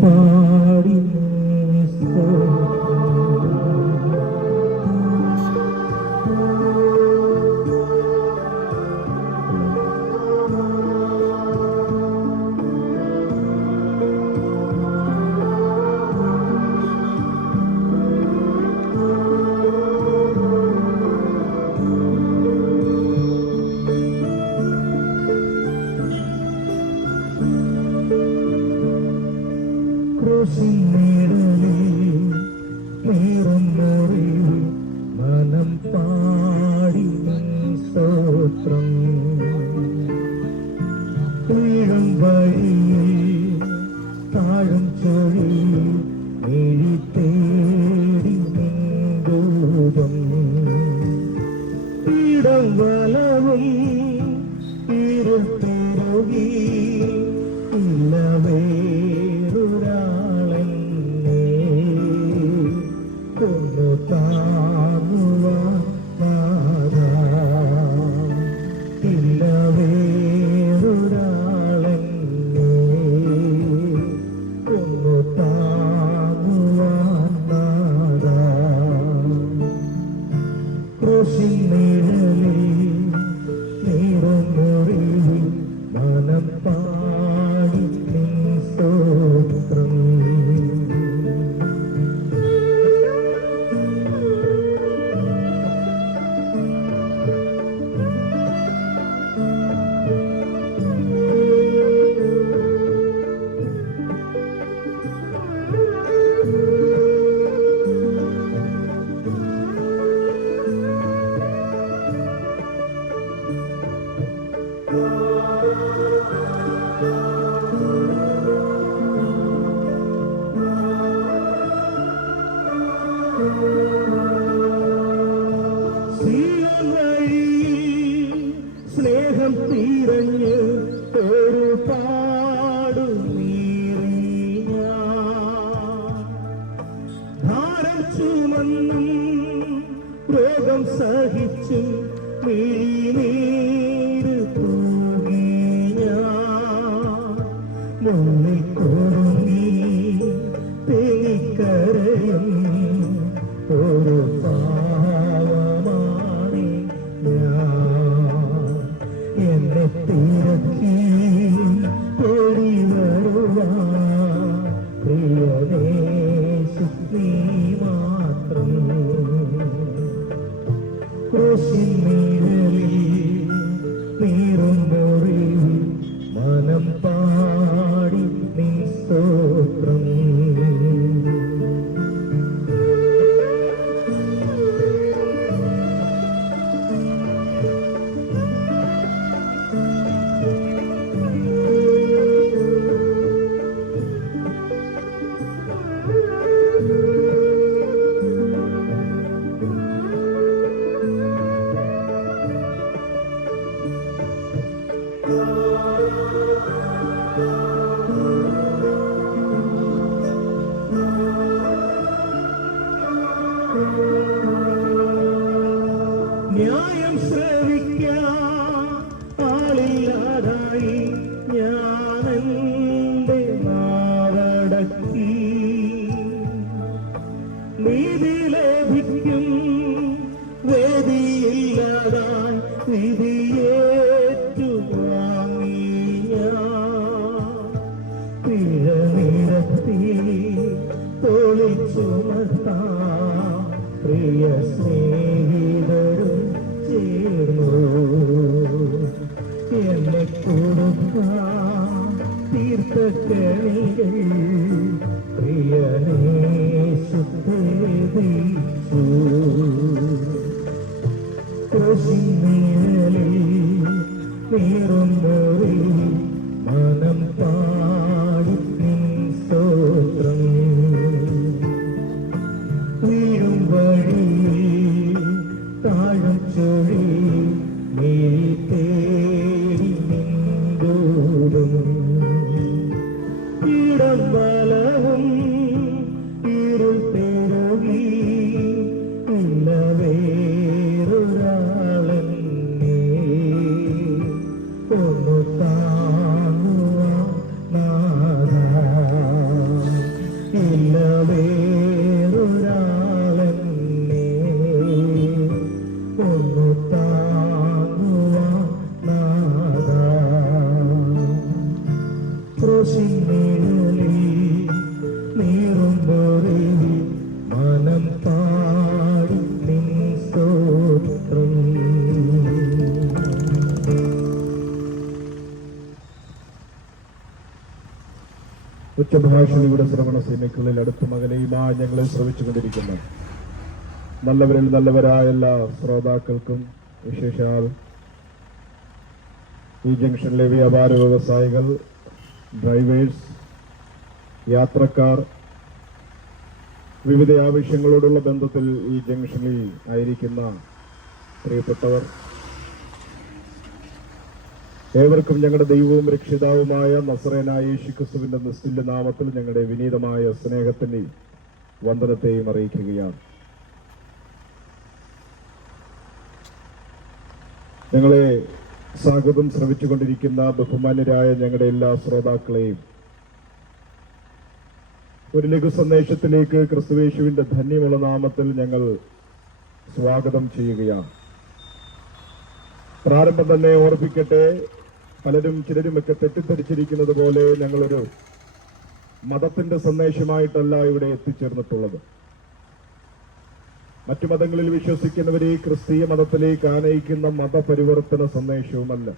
പാടി മനം പാടി സ്തോത്രം വീഴും വഴി താഴും ചൊഴി എഴി തേടി നിൻകൂപം ഇടം വലവും ഇരുൾ പെരുകി ഇല്ലവേ മനം പാടി സ്തോത്രം സ്നേഹം തീരഞ്ഞ് ഒരുപാട് ഭാരം ചുമന്നും രോഗം സഹിച്ചും നീര് തൂങ്ങിയ മുന്നിൽ കൊടുങ്ങി തേനിക്കരയും ഒരു പാവമാണ് എന്നെ തിരക്കി ഓടി വരുവാ പ്രിയനേശു നീ മാത്രം ക്രൂശിൻ നിഴലിൽ നീറും മുറിവിൽ മനം പാടി നിൻ സ്തോത്രം ന്യായം ശ്രവിക്കാളില്ലാതായി ഞാനെന്റെ നാവടക്കി നീതി ലഭിക്കും വേദിയില്ലാതായി വിധിയേറ്റു വാങ്ങിയ പിഴ നിരത്തി തോളിൽ ചുമത്താ പ്രിയ സ്നേഹിതരും ചേർന്നു എന്നെ കൊടുക്കാൻ തീർത്ഥക്കണികൾ പ്രിയനേശു ദേവിച്ചു ക്രൂശിനിഴലിൽ നീറും മുറിവിൽ മനം പാടി നിൻ സ്തോത്രം വീഴും വഴിയിൽ താഴും ചൊഴി നീരി തേടി നിൻകൂടും ഇടം വലവും ഇരുൾ പെരുകി ഇല്ല വേറൊരാളെന്നെ ഇല്ല വേറൊരാളെന്നെ ഒന്നു താങ്ങുവാൻ നാഥാ. ക്രൂശിൻനിഴലിൽ നീറുമ്പോഴേ മനം പാടും നിൻ സ്തോത്രം. ഉച്ചഭാഷണിയുടെ ശ്രവണ സേനയ്ക്കുള്ളിൽ അടുത്തും അകലെയുമായി ഞങ്ങളെ ശ്രവിച്ചുകൊണ്ടിരിക്കുന്നു നല്ലവരിൽ നല്ലവരായ എല്ലാ ശ്രോതാക്കൾക്കും, വിശേഷാൽ ഈ ജംഗ്ഷനിലെ വ്യാപാര വ്യവസായികൾ, ഡ്രൈവേഴ്സ്, യാത്രക്കാർ, വിവിധ ആവശ്യങ്ങളോടുള്ള ബന്ധത്തിൽ ഈ ജംഗ്ഷനിൽ ആയിരിക്കുന്ന പ്രിയപ്പെട്ടവർ, ഏവർക്കും ഞങ്ങളുടെ ദൈവവും രക്ഷിതാവുമായ നസറേനായ യേശുക്രിസ്തുവിന്റെ നിസ്തുല്യ നാമത്തിൽ ഞങ്ങളുടെ വിനീതമായ സ്നേഹത്തിന്റെയും വന്ദനത്തെയും അറിയിക്കുകയാണ്. ഞങ്ങളെ സ്വാഗതം ശ്രവിച്ചുകൊണ്ടിരിക്കുന്ന ബഹുമാന്യരായ ഞങ്ങളുടെ എല്ലാ ശ്രോതാക്കളെയും ഒരു ലഘു സന്ദേശത്തിലേക്ക് ക്രിസ്തുയേശുവിന്റെ ധന്യമുള്ള നാമത്തിൽ ഞങ്ങൾ സ്വാഗതം ചെയ്യുകയാണ്. പ്രാരംഭം തന്നെ ഓർപ്പിക്കട്ടെ, ചിലരുമൊക്കെ തെറ്റിദ്ധരിച്ചിരിക്കുന്നത് പോലെ ഞങ്ങളൊരു മതത്തിന്റെ സന്ദേശമായിട്ടല്ല ഇവിടെ എത്തിച്ചേർന്നിട്ടുള്ളത്. മറ്റു മതങ്ങളിൽ വിശ്വസിക്കുന്നവരെ ക്രിസ്തീയ മതത്തിലേക്ക് ആനയിക്കുന്ന മതപരിവർത്തന സന്ദേശവുമല്ല.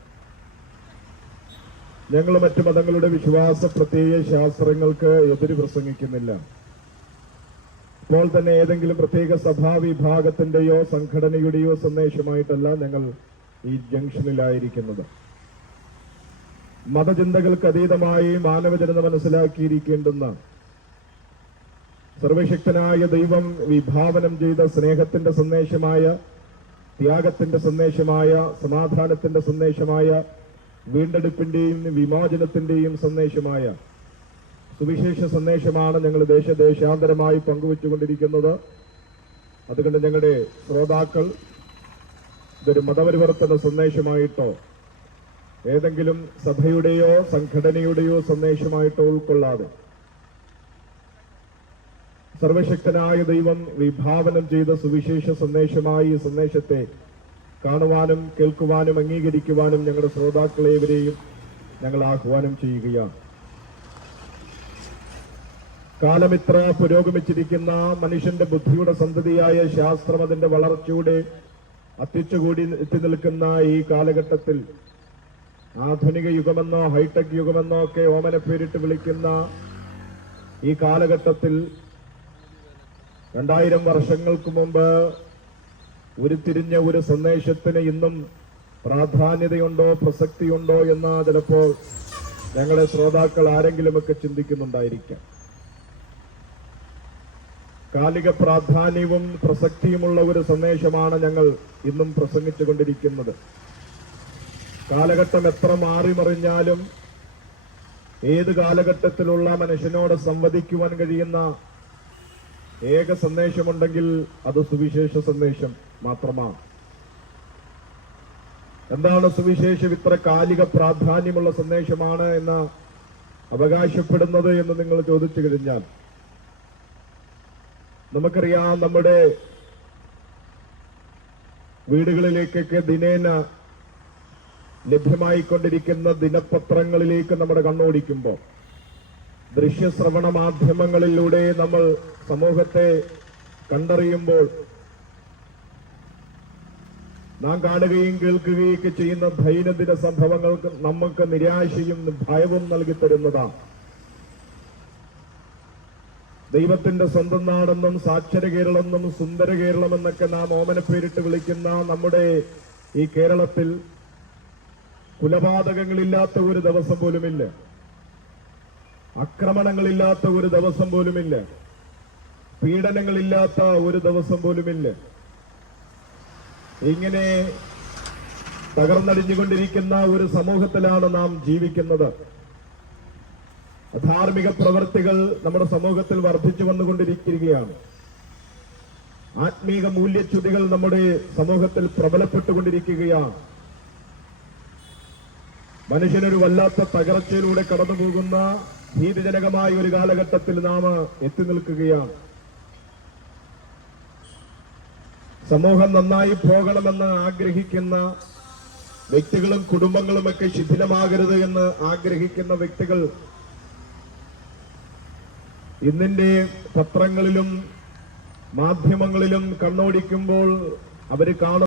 ഞങ്ങൾ മറ്റു മതങ്ങളുടെ വിശ്വാസ പ്രത്യയ ശാസ്ത്രങ്ങൾക്ക് എതിര് പ്രസംഗിക്കുന്നില്ല. ഇപ്പോൾ തന്നെ ഏതെങ്കിലും പ്രത്യേക സഭാ വിഭാഗത്തിന്റെയോ സംഘടനയുടെയോ സന്ദേശമായിട്ടല്ല ഞങ്ങൾ ഈ ജംഗ്ഷനിലായിരിക്കുന്നത്. മതചിന്തകൾക്ക് അതീതമായി മാനവജനത മനസ്സിലാക്കിയിരിക്കേണ്ടുന്ന സർവശക്തനായ ദൈവം വിഭാവനം ചെയ്ത സ്നേഹത്തിന്റെ സന്ദേശമായ, ത്യാഗത്തിന്റെ സന്ദേശമായ, സമാധാനത്തിന്റെ സന്ദേശമായ, വീണ്ടെടുപ്പിന്റെയും വിമോചനത്തിന്റെയും സന്ദേശമായ സുവിശേഷ സന്ദേശമാണ് ഞങ്ങൾ ദേശാന്തരമായി പങ്കുവച്ചുകൊണ്ടിരിക്കുന്നത്. അതുകൊണ്ട് ഞങ്ങളുടെ ശ്രോതാക്കൾ ഇതൊരു മതപരിവർത്തന സന്ദേശമായിട്ടോ ഏതെങ്കിലും സഭയുടെയോ സംഘടനയുടെയോ സന്ദേശമായിട്ടോ ഉൾക്കൊള്ളാതെ സർവശക്തനായ ദൈവം വിഭാവനം ചെയ്ത സുവിശേഷ സന്ദേശമായി ഈ സന്ദേശത്തെ കാണുവാനും കേൾക്കുവാനും അംഗീകരിക്കുവാനും ഞങ്ങളുടെ ശ്രോതാക്കളേവരെയും ഞങ്ങൾ ആഹ്വാനം ചെയ്യുകയാണ്. കാലമിത്ര പുരോഗമിച്ചിരിക്കുന്ന മനുഷ്യന്റെ ബുദ്ധിയുടെ സന്തതിയായ ശാസ്ത്രം അതിന്റെ വളർച്ചയുടെ അത്യുച്ചകൂടി എത്തി നിൽക്കുന്ന ഈ കാലഘട്ടത്തിൽ ആധുനിക യുഗമെന്നോ ഹൈടെക് യുഗമെന്നോ ഒക്കെ ഓമന പേരിട്ട് വിളിക്കുന്ന ഈ കാലഘട്ടത്തിൽ 2000 വർഷങ്ങൾക്ക് മുമ്പ് ഉരുത്തിരിഞ്ഞ ഒരു സന്ദേശത്തിന് ഇന്നും പ്രാധാന്യതയുണ്ടോ പ്രസക്തിയുണ്ടോ എന്ന് ചിലപ്പോൾ ഞങ്ങളുടെ ശ്രോതാക്കൾ ആരെങ്കിലുമൊക്കെ ചിന്തിക്കുന്നുണ്ടായിരിക്കാം. കാലിക പ്രാധാന്യവും പ്രസക്തിയുമുള്ള ഒരു സന്ദേശമാണ് ഞങ്ങൾ ഇന്നും പ്രസംഗിച്ചുകൊണ്ടിരിക്കുന്നത്. കാലഘട്ടം എത്ര മാറിമറിഞ്ഞാലും ഏത് കാലഘട്ടത്തിലുള്ള മനുഷ്യനോട് സംവദിക്കുവാൻ കഴിയുന്ന ഏക സന്ദേശമുണ്ടെങ്കിൽ അത് സുവിശേഷ സന്ദേശം മാത്രമാണ്. എന്താണ് സുവിശേഷം ഇത്ര കാലിക പ്രാധാന്യമുള്ള സന്ദേശമാണ് എന്ന് അവകാശപ്പെടുന്നത് എന്ന് നിങ്ങൾ ചോദിച്ചു കഴിഞ്ഞാൽ, നമുക്കറിയാം, നമ്മുടെ വീടുകളിലേക്കൊക്കെ ദിനേന ലഭ്യമായിക്കൊണ്ടിരിക്കുന്ന ദിനപത്രങ്ങളിലേക്ക് നമ്മുടെ കണ്ണോടിക്കുമ്പോൾ, ദൃശ്യശ്രവണ മാധ്യമങ്ങളിലൂടെ നമ്മൾ സമൂഹത്തെ കണ്ടറിയുമ്പോൾ നാം കാണുകയും കേൾക്കുകയൊക്കെ ചെയ്യുന്ന ദൈനംദിന സംഭവങ്ങൾക്ക് നമുക്ക് നിരാശയും ഭയവും നൽകി തരുന്നതാണ്. ദൈവത്തിന്റെ സ്വന്തം നാടെന്നും സാക്ഷര കേരളമെന്നും സുന്ദര കേരളമെന്നൊക്കെ നാം ഓമന പേരിട്ട് വിളിക്കുന്ന നമ്മുടെ ഈ കേരളത്തിൽ കൊലപാതകങ്ങളില്ലാത്ത ഒരു ദിവസം പോലുമില്ല, ആക്രമണങ്ങളില്ലാത്ത ഒരു ദിവസം പോലുമില്ല, പീഡനങ്ങളില്ലാത്ത ഒരു ദിവസം പോലുമില്ല. ഇങ്ങനെ തകർന്നടിഞ്ഞുകൊണ്ടിരിക്കുന്ന ഒരു സമൂഹത്തിലാണ് നാം ജീവിക്കുന്നത്. അധാർമിക പ്രവൃത്തികൾ നമ്മുടെ സമൂഹത്തിൽ വർദ്ധിച്ചു വന്നുകൊണ്ടിരിക്കുകയാണ്. ആത്മീക മൂല്യച്യുതികൾ നമ്മുടെ സമൂഹത്തിൽ പ്രബലപ്പെട്ടുകൊണ്ടിരിക്കുകയാണ്. മനുഷ്യനൊരു വല്ലാത്ത തകർച്ചയിലൂടെ കടന്നുപോകുന്ന ഭീതിജനകമായ ഒരു കാലഘട്ടത്തിൽ നാം എത്തി നിൽക്കുകയാണ്. സമൂഹം നന്നായി പോകണമെന്ന് ആഗ്രഹിക്കുന്ന വ്യക്തികളും കുടുംബങ്ങളുമൊക്കെ ശിഥിലമാകരുത് എന്ന് ആഗ്രഹിക്കുന്ന വ്യക്തികൾ ഇന്നിന്റെ പത്രങ്ങളിലും മാധ്യമങ്ങളിലും കണ്ണോടിക്കുമ്പോൾ അവർ കാണും